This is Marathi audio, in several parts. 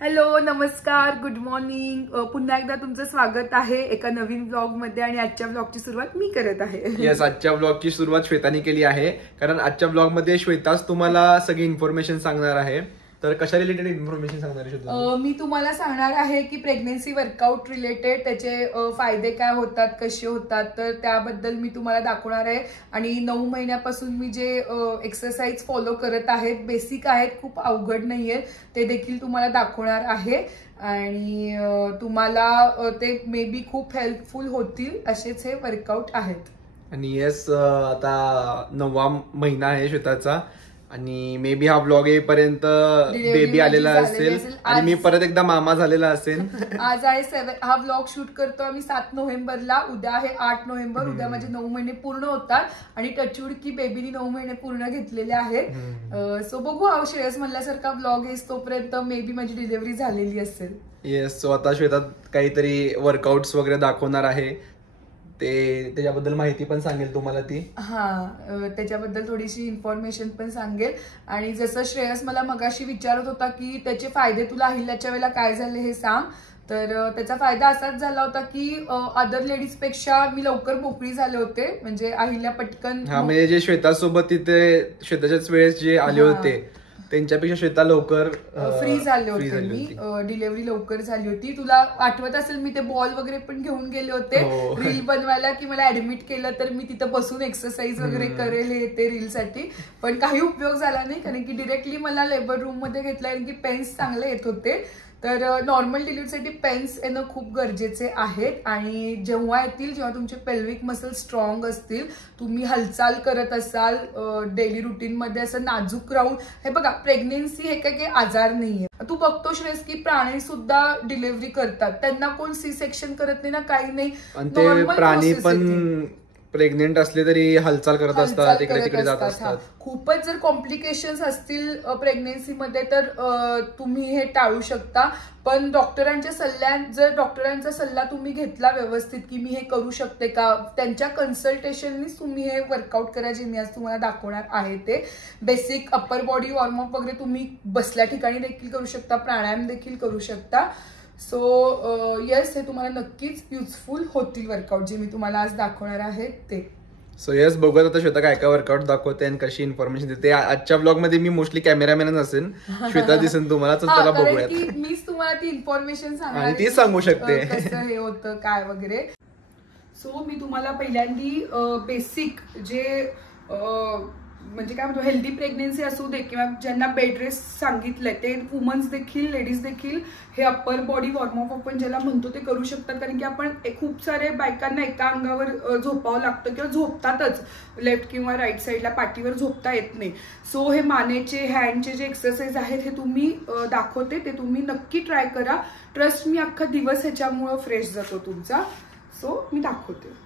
हॅलो, नमस्कार, गुड मॉर्निंग. पुन्हा एकदा तुमचं स्वागत आहे एका नवीन ब्लॉग मध्ये. आणि आजच्या ब्लॉगची सुरुवात मी करत आहे. येस, आजच्या ब्लॉगची सुरुवात श्वेताने केली आहे. कारण आजच्या ब्लॉग मध्ये श्वेताच तुम्हाला सगळी इन्फॉर्मेशन सांगणार आहे. तर कशा रिलेटेड इन्फॉर्मेशन सांगणार आहे श्वेता? मी तुम्हाला सांगणार आहे की प्रेग्नेन्सी वर्कआउट रिलेटेड त्याचे फायदे काय होतात, कसे होतात, तर त्याबद्दल मी तुम्हाला दाखवणार आहे. आणि 9 महिन्यापासून मी जे एक्सरसाइज फॉलो करत आहेत, बेसिक आहेत, खूप अवघड नाहीये, ते देखील तुम्हाला दाखवणार आहे. आणि तुम्हाला ते मे बी खूप हेल्पफुल होतील असेच हे वर्कआउट आहेत. आणि येस, आता 9वा महिना आहे श्वेताचा. आणि मे बी हा ब्लॉग येईपर्यंत बेबी आलेला असेल आणि मी परत एकदा मामा झालेला असेल. आज आहे हा ब्लॉग शूट करतो आम्ही 7 नोव्हेंबरला. उद्या आहे 8 नोव्हेंबर. उद्या माझे 9 महिने पूर्ण होतात. आणि टचवूड की बेबीनी 9 महिने पूर्ण घेतलेले आहेत. सो बघू, श्रेयस म्हणल्यासारखा ब्लॉग येस तोपर्यंत मे बी माझी डिलिव्हरी झालेली असेल. येस, सो आता श्वेता काहीतरी वर्कआउट्स वगैरे दाखवणार आहे. त्याच्याबद्दल माहिती पण सांगेल तुम्हाला ती. त्याच्याबद्दल थोडीशी इन्फॉर्मेशन पण सांगेल. आणि जसं श्रेयस मला मगाशी विचारत होता की त्याचे फायदे तुला अहिल्याच्या वेळेला काय झाले हे सांग, तर त्याचा फायदा असाच झाला होता की अदर लेडीज पेक्षा मी लवकर मोकळी झाले होते. म्हणजे अहिल्या पटकन म्हणजे जे श्वेतासोबत तिथे श्वेताच्याच वेळेस जे आले होते त्यांच्यापेक्षा श्वेता लवकर फ्री झाले होते. मी डिलिव्हरी लवकर झाली होती. तुला आठवत असेल मी ते बॉल वगैरे पण घेऊन गेले होते रील बनवायला, की मला ऍडमिट केलं तर मी तिथं बसून एक्सरसाइज वगैरे करेल हे ते रील साठी. पण काही उपयोग झाला नाही, कारण की डिरेक्टली मला लेबर रूम मध्ये घेतला, कारण की पेन्स चांगले येत होते. तर नॉर्मल डिलिव्हरीसाठी पेन्स येणं खूप गरजेचे आहेत. आणि जेव्हा येतील, जेव्हा तुमचे पेल्विक मसल स्ट्रॉंग असतील, तुम्ही हालचाल करत असाल डेली रुटीन मध्ये, असं नाजूक राहून. हे बघा, प्रेग्नेन्सी हे काही आजार नाहीये. तू बघतो श्रेयस की प्राणी सुद्धा डिलिव्हरी करतात, त्यांना कोण सी सेक्शन करत नाही ना, काही नाही. ते प्राणी पण प्रेग्नेंट असले तरी हालचाल करत असतात, इकडे तिकडे जात असतात. खूपच जर कॉम्प्लिकेशन्स असतील प्रेग्नेन्सीमध्ये तर तुम्ही हे टाळू शकता. पण जर डॉक्टरांचा सल्ला तुम्ही घेतला व्यवस्थित की मी हे करू शकते का, त्यांच्या कन्सल्टेशननीच तुम्ही हे वर्कआउट करा, जे मी आज तुम्हाला दाखवणार आहे. ते बेसिक अप्पर बॉडी वॉर्मअप वगैरे तुम्ही बसल्या ठिकाणी देखील करू शकता, प्राणायाम देखील करू शकता. सो येस, हे तुम्हाला नक्कीच युजफुल होतील वर्कआउट जे मी तुम्हाला आज दाखवणार आहे ते. सो येस, बघूया आता श्वेता काय काय वर्कआउट दाखवते आणि कशी इन्फॉर्मेशन देते. आजच्या ब्लॉग मध्ये मी मोस्टली कॅमेरामॅनच असेल, श्वेता दिसेल तुम्हाला. चला बघूया. मीच तुम्हाला ती इन्फॉर्मेशन सांगणार आणि ती सांगू शकते कसं हे होतं काय वगैरे. सो मी तुम्हाला पहिल्यांदी बेसिक जे म्हणजे काय म्हणतो, हेल्दी प्रेग्नेन्सी असू दे किंवा ज्यांना बेड रेस्ट सांगितलंय ते वुमन्स देखील, लेडीज देखील हे अप्पर बॉडी वॉर्मअप आपण ज्याला म्हणतो ते करू शकतात. कारण की आपण खूप सारे बायकांना एका अंगावर झोपावं लागतं किंवा झोपतातच, लेफ्ट किंवा राईट साईडला पाठीवर झोपता येत नाही. सो हे मानेचे, हँडचे जे एक्सरसाइज आहेत हे तुम्ही दाखवते, ते तुम्ही नक्की ट्राय करा. ट्रस्ट मी, अख्खा दिवस ह्याच्यामुळं फ्रेश जातो तुमचा. सो मी दाखवते.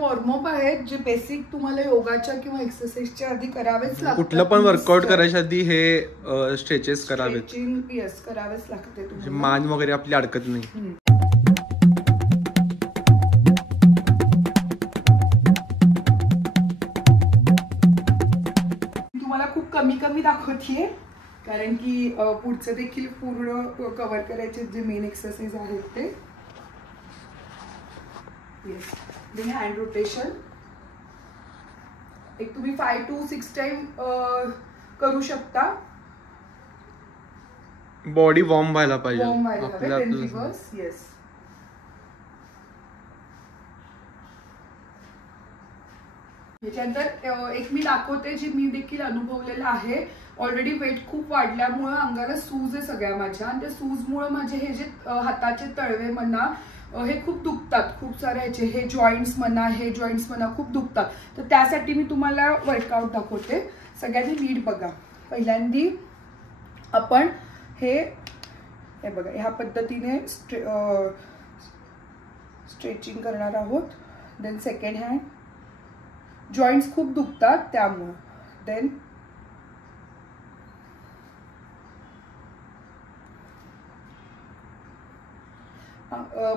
वॉर्मअप आहेत जे बेसिक तुम्हाला योगाच्या किंवा एक्सरसाइजच्या आधी करावेच लागतात. कुठलं पण वर्कआउट करायच्या आधी हे स्ट्रेचेस करावेत. येस, करावेच लागते. मान वगैरे आपली अडकत नाही. तुम्हाला खूप कमी कमी दाखवतीये, कारण की पुढचं देखील पूर्ण कव्हर करायचे जे मेन एक्सरसाइज आहेत ते. येस, हँड रोटेशन एक तुम्ही 5 to 6 टाइम करू शकता. बॉडी वॉर्म व्हायला पाहिजे. येस, याच्यानंतर एक मी दाखवते जे मी देखील अनुभवलेलं आहे. ऑलरेडी वेट खूप वाढल्यामुळं अंगाला सूज आहे सगळ्या माझ्या, आणि त्या सूजमुळे माझे हे जे हाताचे तळवे म्हणा हे खूप दुखतात. खूप सारे ह्याचे हे जॉईंट्स म्हणा खूप दुखतात. तर त्यासाठी मी तुम्हाला वर्कआउट दाखवते. सगळ्यांनी नीट बघा. पहिल्यांदी आपण हे बघा, ह्या पद्धतीने स्ट्रेचिंग करणार आहोत. देन सेकंड हँड, जॉईंट्स खूप दुखतात त्यामुळं. देन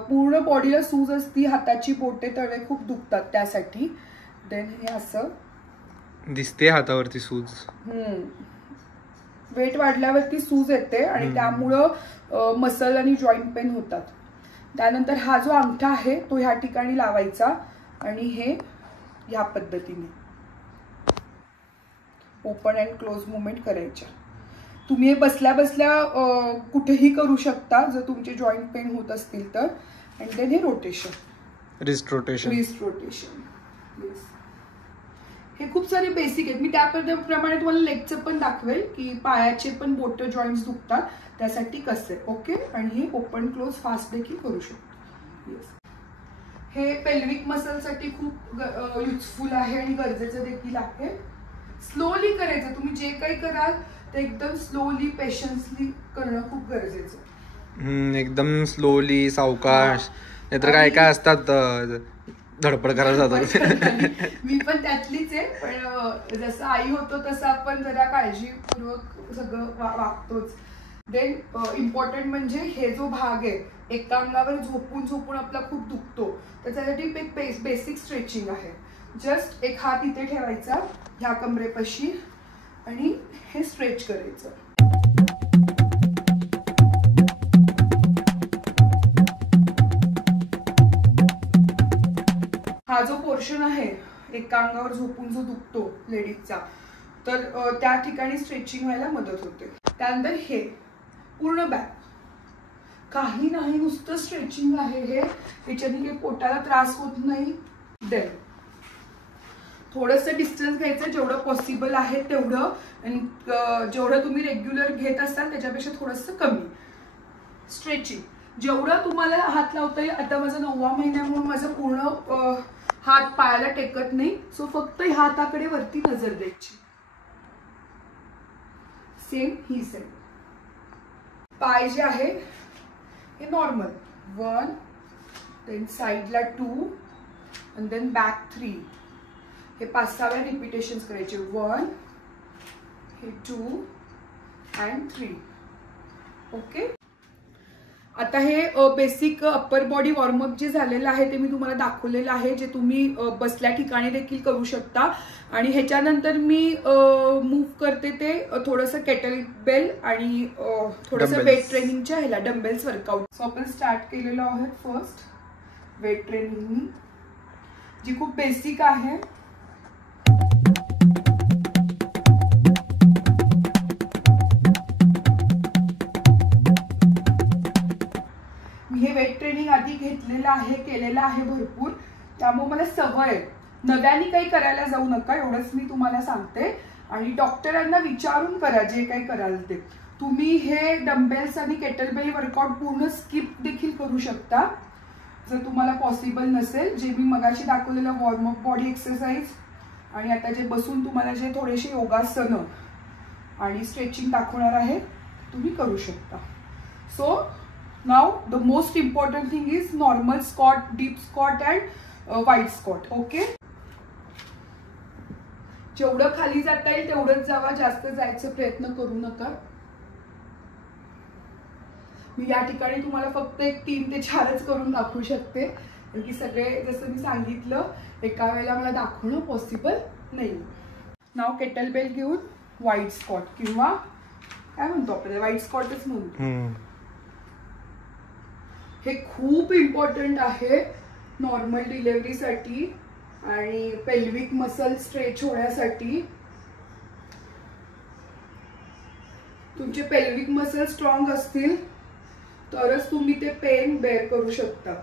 पूर्ण बॉडीला सूज असती, हाताची बोटे तळवे खूप दुखतात त्यासाठी. देन हे असं दिसते हातावरती सूज. वेट वाढल्यावरती सूज येते आणि त्यामुळं मसल आणि जॉईंट पेन होतात. त्यानंतर हा जो अंगठा आहे तो ह्या ठिकाणी लावायचा आणि हे ह्या पद्धतीने ओपन अँड क्लोज मुवमेंट करायच्या. तुम्ही हे बसल्या बसल्या कुठेही करू शकता जर तुमचे जॉईंट पेन होत असतील तर. आणि देन हे रोटेशन, रिस्ट रोटेशन. हे खूप सारे बेसिक आहेत. मी त्याप्रमाणे तुम्हाला लेगचं पण दाखवेल की पायाचे पण बोट जॉईंट्स दुखतात त्यासाठी कसे. ओके. आणि हे ओपन क्लोज फास्ट देखील करू शकतो. हे पेल्विक मसल साठी खूप युजफुल आहे आणि गरजेचं देखील आहे. स्लोली करायचं. तुम्ही जे काही कराल ते एकदम स्लोली पेशन्सली करणं खूप गरजेचं. एकदम स्लोली, सावकाश. नाहीतर काय काय असतात धडपड करायला जातात. मी पण त्यातलीच आहे. पण जसं आई होतो तसं आपण जरा काळजीपूर्वक सगळं वागतोच. देन इम्पॉर्टंट म्हणजे हे जो भाग आहे एका अंगावर झोपून झोपून आपला खूप दुखतो तर त्यासाठी एक बेसिक स्ट्रेचिंग आहे. जस्ट एक हात इथे ठेवायचा ह्या कमरेपाशी आणि हे स्ट्रेच करायचं. हा जो पोर्शन आहे एका अंगावर झोपून जो दुखतो लेडीजचा तर त्या ठिकाणी स्ट्रेचिंग व्हायला मदत होते. त्यानंतर हे पूर्ण बॅक काही नाही नुसतं स्ट्रेचिंग आहे. हे याच्याने काही पोटाला त्रास होत नाही. देन थोडंसं डिस्टन्स घ्यायचं जेवढं पॉसिबल आहे तेवढं आणि जेवढं तुम्ही रेग्युलर घेत असाल त्याच्यापेक्षा थोडंसं कमी. स्ट्रेचिंग जेवढं तुम्हाला हात लावता येईल. आता माझा 9वा महिना म्हणून माझं पूर्ण हात पायाला टेकत नाही. सो फक्त ह्या हाताकडे वरती नजर द्यायची. सेम ही सेम. पाय जे आहे हे नॉर्मल 1 देन साइडला 2 आणि देन बॅक 3. हे 5-6 वेळा रिपिटेशन्स करायचे. 1 हे 2 अँड 3. ओके. आता हे बेसिक अप्पर बॉडी वॉर्मअप जे झालेलं आहे ते मी तुम्हाला दाखवलेलं आहे जे तुम्ही बसल्या ठिकाणी देखील करू शकता. आणि ह्याच्यानंतर मी मूव्ह करते ते थोडंसं केटल बेल आणि थोडंसं वेट ट्रेनिंगच्या ह्याला डम्बेल्स वर्कआउट. सो आपण स्टार्ट केलेलो आहे फर्स्ट वेट ट्रेनिंग जी खूप बेसिक आहे. हे वेट ट्रेनिंग आधी घेतलेलं आहे केलेलं आहे भरपूर त्यामुळे मला सवय आहे. नव्याने काही करायला जाऊ नका एवढंच मी तुम्हाला सांगते. आणि डॉक्टरांना विचारून करा जे काही कराल ते. तुम्ही हे डम्बेल्स आणि केटलबेल वर्कआउट पूर्ण स्किप देखील करू शकता जर तुम्हाला पॉसिबल नसेल. जे मी मगाशी दाखवलेलं वॉर्मअप बॉडी एक्सरसाइज आणि आता जे बसून तुम्हाला जे थोडेसे योगासनं आणि स्ट्रेचिंग दाखवणार आहे तुम्ही करू शकता. So now the most important thing is normal squat, deep squat and wide squat. Okay. जेवढं खाली जाता येईल तेवढंच जावा. जास्त जायचा प्रयत्न करू नका. मी या ठिकाणी तुम्हाला फक्त एक 3 ते 4च करून दाखवू शकते कारण की सगळे जसं मी सांगितलं एका वेळेला मला दाखवणं पॉसिबल नाही. नाव केटल बेल घेऊन वाईड स्क्वॉट किंवा काय म्हणतो आपल्याला वाईड स्क्वॉटच म्हणतो. हे खूप इम्पॉर्टंट आहे नॉर्मल डिलिव्हरीसाठी आणि पेल्विक मसल स्ट्रेच होण्यासाठी. तुमचे पेल्विक मसल स्ट्रॉंग असतील तरच तुम्ही ते पेन बेअर करू शकता.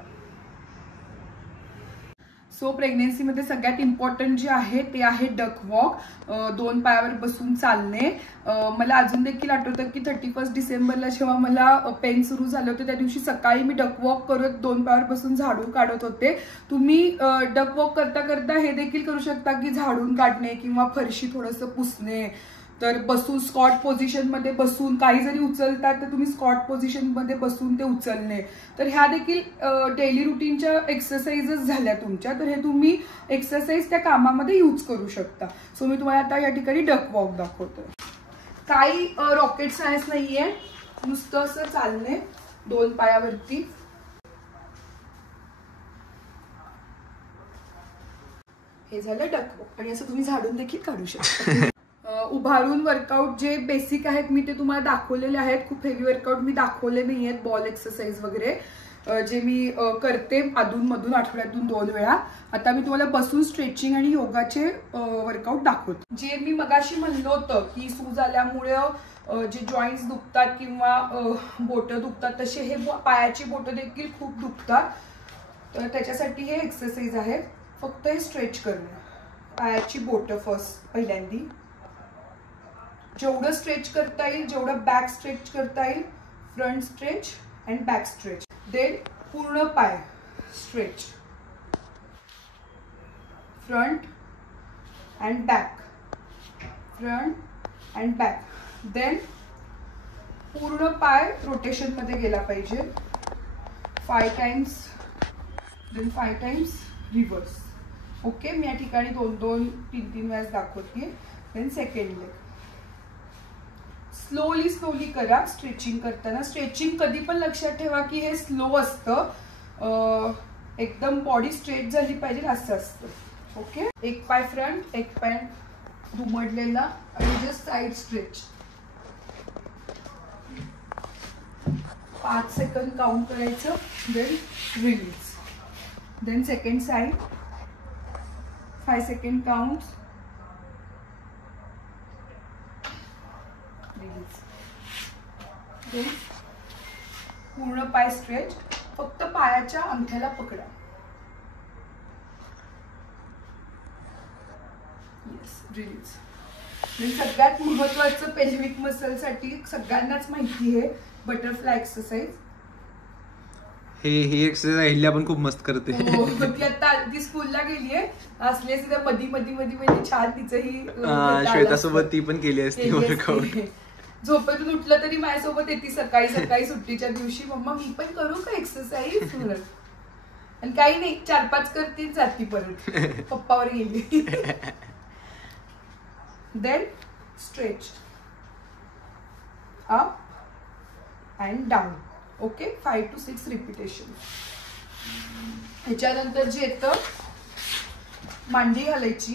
सो प्रेग्नेन्सीमध्ये सगळ्यात इम्पॉर्टंट जे आहे ते आहे डक वॉक. 2 पायावर बसून चालणे. मला अजून देखील आठवतं की 31 डिसेंबरला जेव्हा मला पेन सुरू झालं होतं त्या दिवशी सकाळी मी डक वॉक करत 2 पायावर बसून झाडू काढत होते. तुम्ही डक वॉक करता करता हे देखील करू शकता की झाडून काढणे किंवा फरशी थोडंसं पुसणे. तर बसून स्कॉट पोझिशन मध्ये बसून काही जरी उचलतात तर तुम्ही स्कॉट पोझिशन मध्ये बसून ते उचलणे. तर ह्या देखील डेली रुटीनच्या एक्सरसाइजेस झाल्या तुमच्या. तर हे तुम्ही एक्सरसाइज त्या कामामध्ये यूज करू शकता. सो मी तुम्हाला आता या ठिकाणी डक वॉक दाखवतो. काही रॉकेट सायन्स नाहीये. नुसतं असं चालणे 2 पायावरती. हे झालं डकवर्क आणि असं तुम्ही झाडून देखील काढू शकता. उभारून वर्कआउट जे बेसिक आहेत मी ते तुम्हाला दाखवलेले आहेत. खूप हेवी वर्कआउट मी दाखवले नाही आहेत, बॉल एक्सरसाइज वगैरे जे मी करते अधून मधून आठवड्यातून 2 वेळा. आता मी तुम्हाला बसून स्ट्रेचिंग आणि योगाचे वर्कआउट दाखवते. जे मी मगाशी म्हणलं होतं की सूज आल्यामुळे जे जॉईंट्स दुखतात किंवा बोटं दुखतात, तसे हे पायाची बोटं देखील खूप दुखतात. तर त्याच्यासाठी हे एक्सरसाइज आहेत. फक्त हे स्ट्रेच करणं. पायाची बोटं पहिल्यांदी जेवढं स्ट्रेच करता येईल, जेवढं बॅक स्ट्रेच करता येईल, front stretch and back stretch. Then पूर्ण पाय stretch, front and back, front and back. Then पूर्ण पाय रोटेशन मध्ये गेला पाहिजे 5 times. Then 5 times reverse. Okay, मी या ठिकाणी 2-2, 3-3 वेळेस दाखवते. देन सेकंड लेग स्लोली करा स्ट्रेचिंग करताना. स्ट्रेचिंग कधी पण लक्षात ठेवा की हे स्लो असतं, एकदम बॉडी स्ट्रेट झाली पाहिजे असं असतं. ओके, एक पाय फ्रंट, एक पाय दुमडलेला आणि जस्ट साइड स्ट्रेच. 5 सेकंद काउंट करायचं. Then release. Then second side 5 second count, release. Then पूर्ण पाय स्ट्रेच. फक्त पायाच्या अंगठ्याला पकडा. Yes, release. सगळ्यात महत्वाचं पेल्विक मसल साठी सगळ्यांनाच माहिती आहे बटरफ्लाय एक्सरसाइज. ही एक्सरसाइज अहिल्या पण खूप मस्त करते. ती आता ती स्कूलला गेलीये, असले तिथं मधी छान तिचंही श्वेतासोबत ती पण केली असती वर्कआउट. झोपेतून उठलं तरी माझ्यासोबत येते सकाळी सुट्टीच्या दिवशी. मम्मा मी पण करू का एक्सरसाइज म्हणत. आणि काही नाही, 4-5 करते जाती परत पप्पावर गेली. Then stretch up and down. Okay, 5 to 6 repetition. ह्याच्यानंतर जे येतं मांडी घालायची.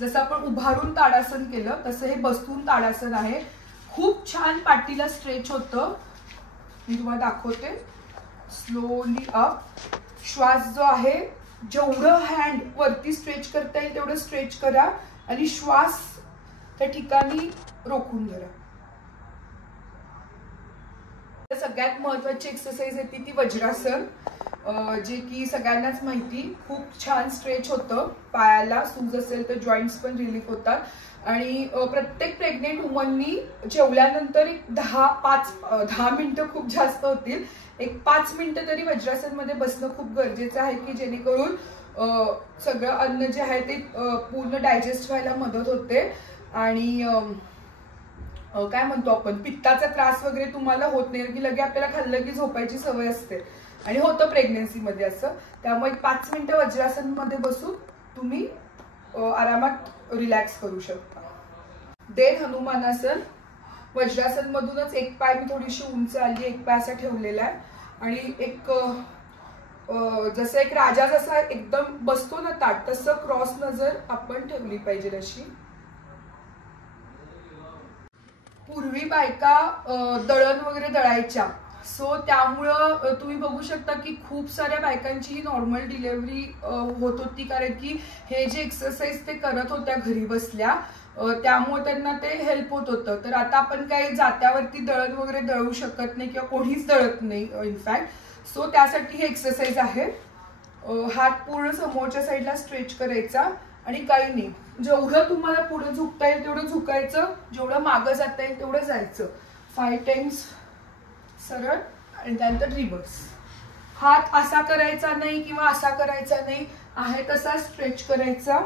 जसं आपण उभारून ताडासन केलं तसं हे बसून ताडासन आहे. खूप छान पाठीला स्ट्रेच होतं. मी तुम्हाला दाखवते. Slowly up. श्वास जो आहे जेवढं हँड वरती स्ट्रेच करता येईल तेवढं स्ट्रेच करा आणि श्वास त्या ठिकाणी रोखून धरा. सगळ्यात महत्वाची एक्सरसाइज आहे ती वज्रासन, जे की सगळ्यांनाच माहिती. खूप छान स्ट्रेच होतं पायाला. सूज असेल तर जॉईंट्स पण रिलीफ होतात. आणि प्रत्येक प्रेग्नेंट वुमननी जेवल्यानंतर एक 10 मिनिटं खूप जास्त होतील, एक 5 मिनिटं तरी वज्रासन मध्ये बसणं खूप गरजेचं आहे की जेणेकरून सगळं अन्न जे आहे ते पूर्ण डायजेस्ट व्हायला मदत होते. आणि काय म्हणतो आपण, पित्ताचा त्रास वगैरे तुम्हाला होत नाही की लगे आपल्याला खाल्लं की झोपायची सवय असते आणि होतं प्रेग्नेन्सीमध्ये असं. त्यामुळे 5 मिनिटं वज्रासन मध्ये बसून तुम्ही आरामात रिलॅक्स करू शकता. देन हनुमानासन. वज्रासन मधूनच एक पाय मी थोडीशी उंच आली, एक पाय असा ठेवलेला आहे आणि एक जसं एक राजा जसा एकदम बसतो ना ताट, तसं क्रॉस नजर आपण ठेवली पाहिजे अशी. पूर्वी बायका दळण वगैरे दळायच्या, सो त्यामुळं तुम्ही बघू शकता की खूप साऱ्या बायकांची ही नॉर्मल डिलिव्हरी होत होती, कारण की हे जे एक्सरसाइज ते करत होत्या घरी बसल्या, त्यामुळे त्यांना ते हेल्प होत होतं. तर आता आपण काही जात्यावरती दळण वगैरे दळू शकत नाही किंवा कोणीच दळत नाही इनफॅक्ट. सो त्यासाठी हे एक्सरसाइज आहे. हात पूर्ण समोरच्या साईडला स्ट्रेच करायचा आणि काही नाही, जेवढं तुम्हाला पुढे झुकता येईल तेवढं झुकायचं, जेवढं मागं जाता येईल तेवढं जायचं. 5 टाइम्स सरळ आणि त्यानंतर रिव्हर्स. हात असा करायचा नाही किंवा असा करायचा नाही, आहे तसा स्ट्रेच करायचा.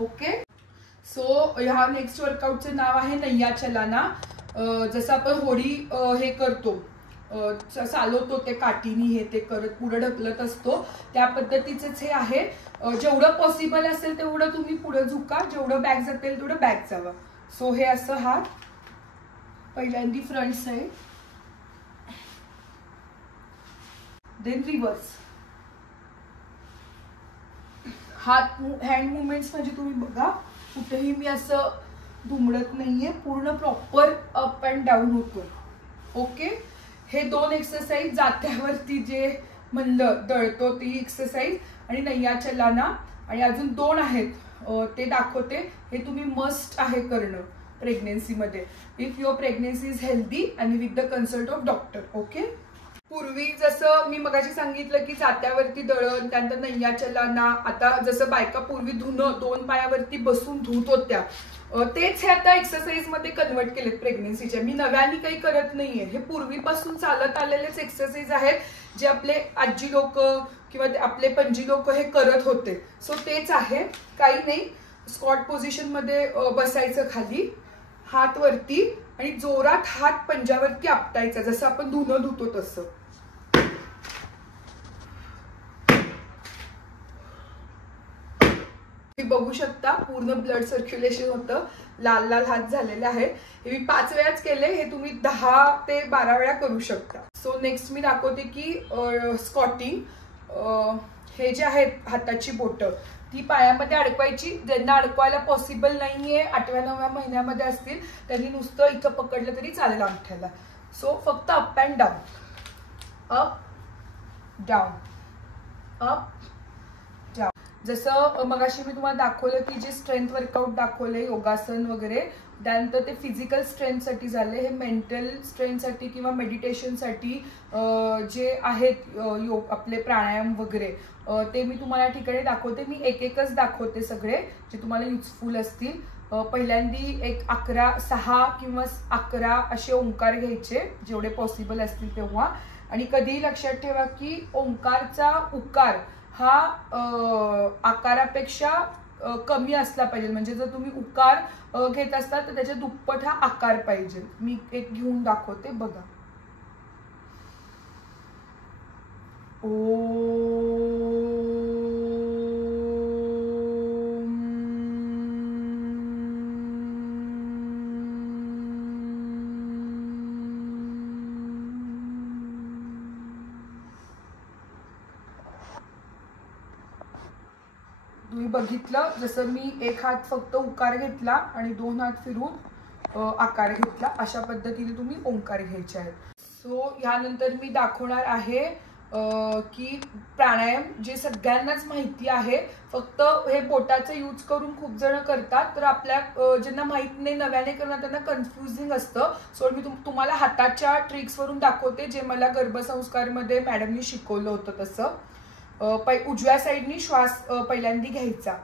ओके, सो ह्या नेक्स्ट वर्कआउटचं नाव आहे नय्या चलाना. जसं आपण होडी हे करतो, चालवतो ते काठीनी, हे ते करत पुढे ढकलत असतो, त्या पद्धतीचेच हे आहे. जेवढं पॉसिबल असेल तेवढं तुम्ही पुढे झुका, जेवढं बॅक जातील तेवढं बॅक जावा. सो हे असं हात पहिल्यांदी front side, then reverse, hand movements म्हणजे तुम्ही बघा कुठेही मी असं दुमडत नाहीये, पूर्ण प्रॉपर अप अँड डाऊन होतो. ओके, हे 2 एक्सरसाइज जात्यावरती जे म्हणलं दळतो ती एक्सरसाइज आणि नैया चलाना, आणि अजून 2 आहेत ते दाखवते. हे तुम्ही मस्ट आहे करणं प्रेग्नेन्सीमध्ये, if your pregnancy is healthy आणि with the consult of doctor. Okay, पूर्वी जसं मी मगाशी सांगितलं की जात्यावरती दळण, त्यानंतर नैया चलाना, आता जसं बायका पूर्वी धुणं 2 पायावरती बसून धुत होत्या, तेच हे आता एक्सरसाइज मध्ये कन्वर्ट केलेत प्रेग्नेन्सीच्या. मी नव्याने काही करत नाहीये, हे पूर्वीपासून चालत आलेलेच एक्सरसाइज आहेत जे आपले आजी लोक किंवा आपले पणजी लोक हे करत होते. सो तेच आहे, काही नाही. स्क्वॉट पोझिशन मध्ये बसायचं, खाली हात वरती आणि जोरात हात पंजावरती आपटायचा, जसं आपण धुणं धुतो तसं. बघू शकता पूर्ण ब्लड सर्क्युलेशन होतं, लाल लाल हात झालेले आहेत. हे मी 5 वेळाच केले, हे तुम्ही 10 ते 12 वेळा करू शकता. सो नेक्स्ट मी दाखवते की स्क्वॉटिंग. हे जे आहेत हाताची बोटं ती पायामध्ये अडकवायची. ज्यांना अडकवायला पॉसिबल नाहीये, 8व्या-9व्या महिन्यामध्ये असतील त्यांनी नुसतं इथं पकडलं तरी चालेल अंगठ्याला. सो फक्त up and down, up down, up down. जसं मगाशी मी तुम्हाला दाखवलं की जे स्ट्रेंथ वर्कआउट दाखवले, योगासन वगैरे, त्यानंतर ते फिजिकल स्ट्रेंथसाठी झाले. हे मेंटल स्ट्रेंथसाठी किंवा मेडिटेशनसाठी जे आहेत योग आपले प्राणायाम वगैरे, ते मी तुम्हाला ठिकाणी दाखवते. मी एकच दाखवते सगळे जे तुम्हाला युजफुल असतील. पहिल्यांदी 6 किंवा 11 असे ओंकार घ्यायचे जेवढे पॉसिबल असतील तेव्हा. आणि कधीही लक्षात ठेवा की ओंकारचा उकार हा आकारापेक्षा कमी असला पाहिजे. म्हणजे जर तुम्ही उकार घेत असता तर त्याच्या दुप्पट हा आकार पाहिजे. मी एक घेऊन दाखवते, बघा. तुम्ही बघितलं जसं मी एक हात फक्त उकार घेतला आणि 2 हात फिरून आकार घेतला, अशा पद्धतीने तुम्ही ओंकार घ्यायचे आहेत. सो यानंतर मी दाखवणार आहे की प्राणायाम जे सगळ्यांनाच माहिती आहे, फक्त हे बोटाचं यूज करून खूप जण करतात, तर आपल्या ज्यांना माहित नाही नव्याने करणार त्यांना कन्फ्युजिंग असतं. सो मी तुम्हाला हाताच्या ट्रिक्स वरून दाखवते जे मला गर्भसंस्कारमध्ये मॅडमनी शिकवलं होतं तसं. उजव्या साईडनी श्वास पहिल्यांदा घ्यायचा,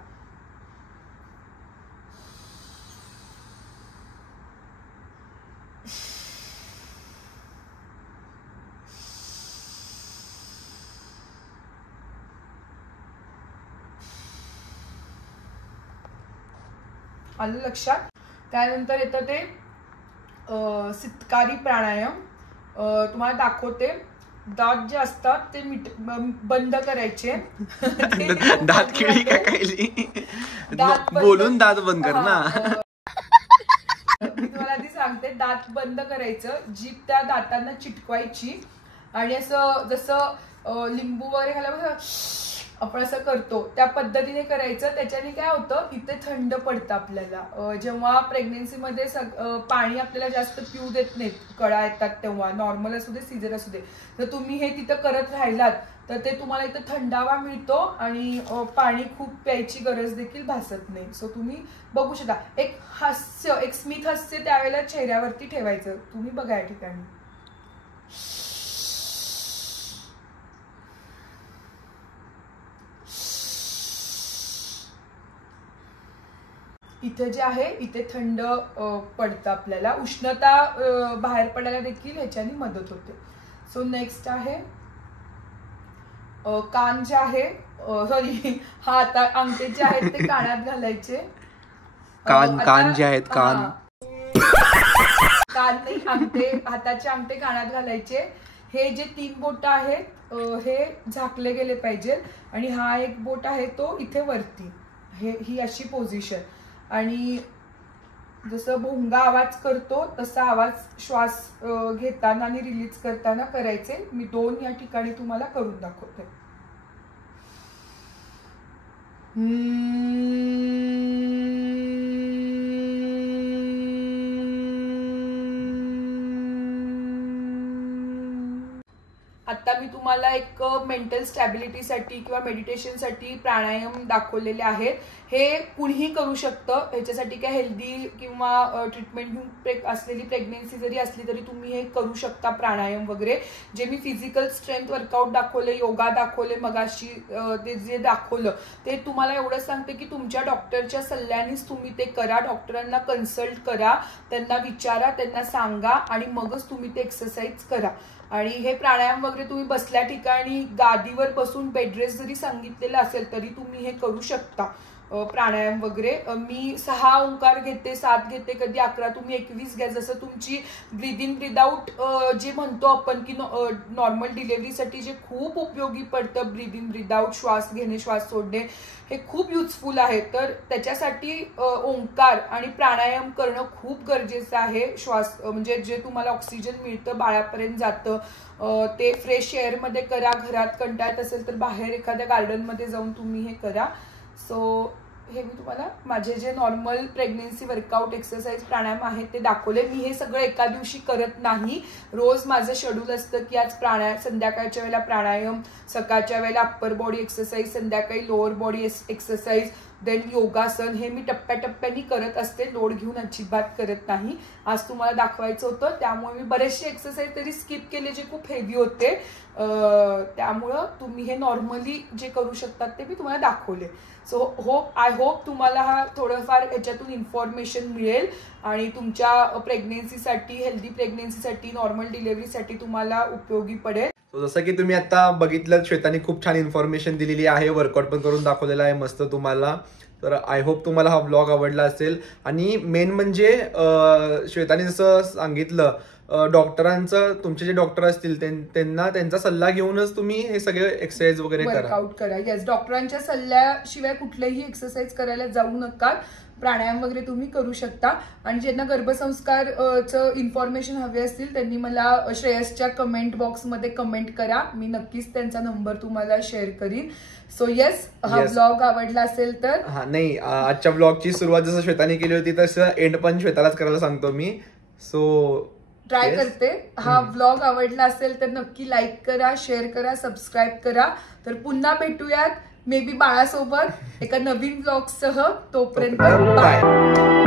आलं लक्षात. त्यानंतर येतं ते सितकारी प्राणायाम. तुम्हाला दाखवते. दात जे असतात ते बंद करायचे. दात किळी का कायली बोलून दात बंद कर ना. मी तुम्हाला आधी सांगते, दात बंद करायचं, जीभ त्या दातांना चिटकवायची आणि असं जसं लिंबू वगैरे घाला आपण असं करतो त्या पद्धतीने करायचं. त्याच्याने काय होतं, इथे थंड पडतं आपल्याला. जेव्हा प्रेग्नेन्सीमध्ये पाणी आपल्याला जास्त पिऊ देत नाहीत, कळा येतात तेव्हा, नॉर्मल असू दे सीझर असू दे, तर तुम्ही हे तिथं करत राहिलात तर ते तुम्हाला इथं थंडावा मिळतो आणि पाणी खूप प्यायची गरज देखील भासत नाही. सो तुम्ही बघू शकता. एक हास्य, एक स्मित हास्य त्यावेळेला चेहऱ्यावरती ठेवायचं. तुम्ही बघा या ठिकाणी. इथे जे आहे इथे थंड पडतं आपल्याला, उष्णता बाहेर पडायला देखील ह्याच्याने मदत होते. सो नेक्स्ट आहे कान जे आहे, सॉरी हा आता अंगठे जे आहेत ते कानात घालायचे. कान जे आहेत कान नाही, अंगठे, हाताचे अंगठे कानात घालायचे. हे जे 3 बोट आहेत हे झाकले गेले पाहिजे आणि हा एक बोट आहे तो इथे वरती, ही अशी पोझिशन. आणि जसं भोंगा आवाज करतो तसा आवाज श्वास घेताना आणि रिलीज करताना करायचे. मी 2 या ठिकाणी तुम्हाला करून दाखवते. आता मी तुम्हाला एक मेंटल स्टॅबिलिटीसाठी किंवा मेडिटेशनसाठी प्राणायाम दाखवलेले आहेत. हे कुणीही करू शकतं. ह्याच्यासाठी काय हेल्दी किंवा ट्रीटमेंट घेऊन असलेली प्रेग्नेन्सी जरी असली तरी तुम्ही हे करू शकता प्राणायाम वगैरे. जे मी फिजिकल स्ट्रेंथ वर्कआउट दाखवले, योगा दाखवले, मगाशी ते जे दाखवलं ते तुम्हाला एवढं सांगते की तुमच्या डॉक्टरच्या सल्ल्यानेच तुम्ही ते करा. डॉक्टरांना कन्सल्ट करा, त्यांना विचारा, त्यांना सांगा आणि मगच तुम्ही ते एक्सरसाइज करा. आणि हे प्राणायाम वगैरे तुम्ही बसल्या ठिकाणी गादीवर बसून बेडरेस्ट जरी सांगितलेलं असेल तरी तुम्ही हे करू शकता प्राणायाम वगैरे. मी 6 ओंकार घेते, 7 घेते, कधी 11, तुम्ही 21 घ्या. जसं तुमची ब्रीद इन ब्रीद आउट जे म्हणतो आपण की नॉर्मल डिलिव्हरीसाठी जे खूप उपयोगी पडतं, ब्रीद इन ब्रीद आउट, श्वास घेणे श्वास सोडणे, हे खूप युजफुल आहे. तर त्याच्यासाठी ओंकार आणि प्राणायाम करणं खूप गरजेचं आहे. श्वास म्हणजे जे तुम्हाला ऑक्सिजन मिळतं बाळापर्यंत जातं ते फ्रेश एअरमध्ये करा. घरात कंटाळत असेल तर बाहेर एखाद्या गार्डनमध्ये जाऊन तुम्ही हे करा. सो हे मी तुम्हाला माझे जे नॉर्मल प्रेग्नेन्सी वर्कआउट एक्सरसाइज प्राणायाम आहेत ते दाखवले. मी हे सगळं एका दिवशी करत नाही. रोज माझं शेड्यूल असतं की आज संध्याकाळच्या वेळेला प्राणायाम, सकाळच्या वेळेला अप्पर बॉडी एक्सरसाइज, संध्याकाळी लोअर बॉडी एक्सरसाइज, देन योगासन. हे मी टप्प्याटप्प्याने करत असते, लोड घेऊन अजिबात करत नाही. आज तुम्हाला दाखवायचं होतं त्यामुळे मी बरेचसे एक्सरसाइज तरी स्किप केले जे खूप हेवी होते. त्यामुळं तुम्ही हे नॉर्मली जे करू शकतात ते मी तुम्हाला दाखवले. सो आय होप तुम्हाला हा थोडंफार याच्यातून इन्फॉर्मेशन मिळेल आणि तुमच्या प्रेग्नेन्सीसाठी, हेल्दी प्रेग्नेन्सीसाठी, नॉर्मल डिलिव्हरीसाठी तुम्हाला उपयोगी पडेल. जसं की तुम्ही आता बघितलं, श्वेताने खूप छान इन्फॉर्मेशन दिलेली आहे, वर्कआउट पण करून दाखवलेला आहे मस्त तुम्हाला. तर आय होप तुम्हाला हा ब्लॉग आवडला असेल. आणि मेन म्हणजे श्वेताने जसं सांगितलं, डॉक्टरांचं, तुमचे जे डॉक्टर असतील त्यांना त्यांचा सल्ला घेऊनच तुम्ही हे सगळे एक्सरसाइज वगैरे वर्कआउट करा. येस, डॉक्टरांच्या सल्ल्याशिवाय कुठलेही एक्सरसाइज करायला जाऊ नका. प्राणायाम वगैरे तुम्ही करू शकता. आणि ज्यांना गर्भसंस्कारचं इन्फॉर्मेशन हवे असतील त्यांनी मला श्रेयसच्या कमेंट बॉक्समध्ये कमेंट करा. मी नक्कीच त्यांचा नंबर तुम्हाला शेअर करीन. सो येस, हा ब्लॉग आवडला असेल तर नाही, आजच्या ब्लॉगची सुरुवात जसं श्वेताने केली होती तसं एंड पण श्वेतालाच करायला सांगतो मी. सो ट्राय करते. हा ब्लॉग आवडला असेल तर नक्की लाईक करा, शेअर करा, सबस्क्राईब करा. तर पुन्हा भेटूयात मे बी बाळासोबत एका नवीन ब्लॉगसह. तोपर्यंत बाय.